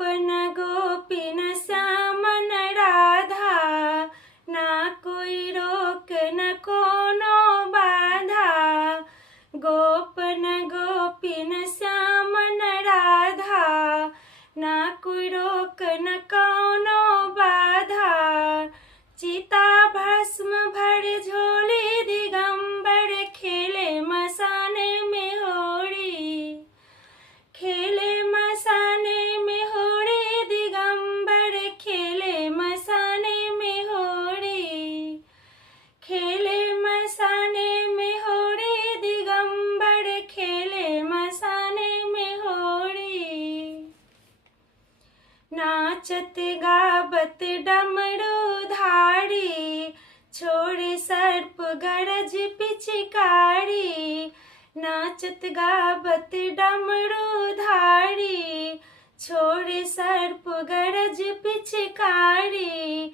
गोपन गोपीन श्यामन राधा, ना कोई रोक न कोनो बाधा। गोपन गोपीन श्यामन राधा, ना कोई रोक न कोनो बाधा। चिता भस्म भर झोली दिगंबर, खेले मसाने में होड़ी। खेले मसाने में होड़ी दिगंबर, खेले मसाने में होड़ी। खेले मसाने में होड़ी दिगंबर, खेले मसाने में होड़ी। नाचत गावत डमरू धारी, छोड़े सर्प गरज पिचकारी। नाचत गावत डमरू धारी, छोड़े सर्प गरज पिचकारी।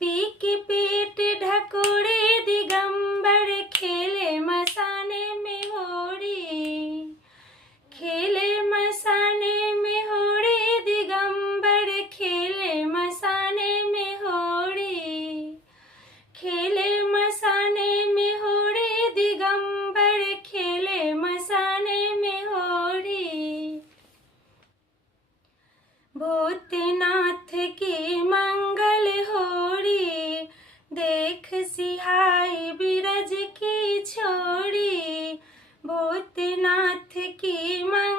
पीक पीट ढकोड़े दिगंबर, खेले मसाने में होड़ी। खेले मसाने में होड़ी दिगंबर, खेले मसाने में होड़ी। खेले मसाने में होड़ी दिगंबर, खेले मसाने में होड़ी। भूतनाथ की मंगल होड़ी, देख सिहाई बिरज की छोड़ी। भूतनाथ की मंगल